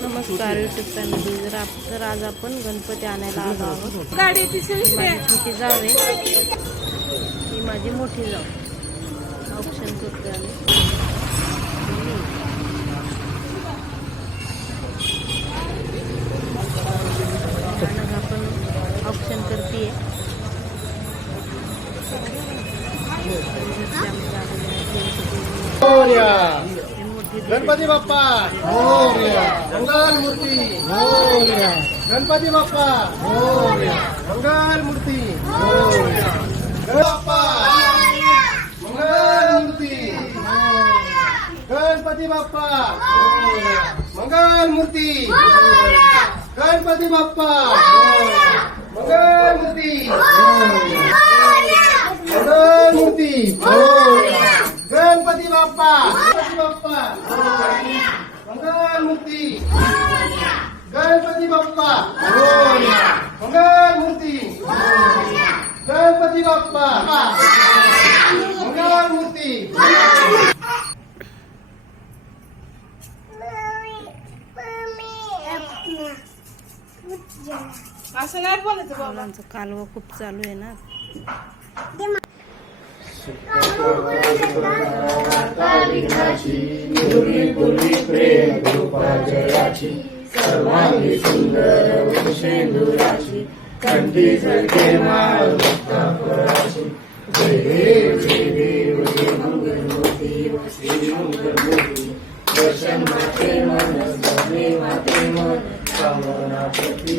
नमस्कार YouTube family जर आप- तर आज आपण गणपती आणायला आलो आहोत. माझी छोटी जाव आहे. ही माझी मोठी जाव. ऑप्शन करतोय आम्ही. आणि आपण ऑप्शन करते. गणपती बाप्पा. मंगल मूर्ती. गणपती बाप्पा. मंगल मूर्ती. बाप्पा. मंगल मूर्ती. गणपती बाप्पा. मंगल मूर्ती. गणपती बाप्पा मंगल मूर्ती मंगल मूर्ती गणपती बाप्पा गणपती बाप्पा मंगल मूर्ती गणपती बाप्पा मंगल मूर्ती गणपती बाप्पा मंगल मूर्ती असं नाही बोलायचं बाबा मुलांचं कालवं खूप चालू आहे ना निर्विपुली प्रेम सर्वांगी सुंदर वंशेंदुराची कंठी सर्गे देव जय देव जय दर्शन माते मन स्वामी माते मन कामना प्रती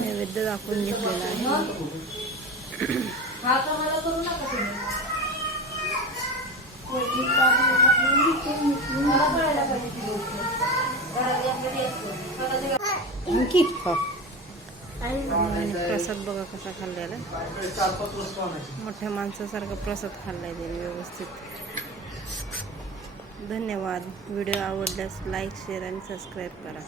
नैवेद्य दाखवून घेतलेला आहे. प्रसाद बघा कसा खाल्लेला. मोठ्या माणसासारखा प्रसाद खाल्लाय त्यांनी व्यवस्थित. धन्यवाद. व्हिडिओ आवडल्यास लाईक शेअर आणि सबस्क्राईब करा.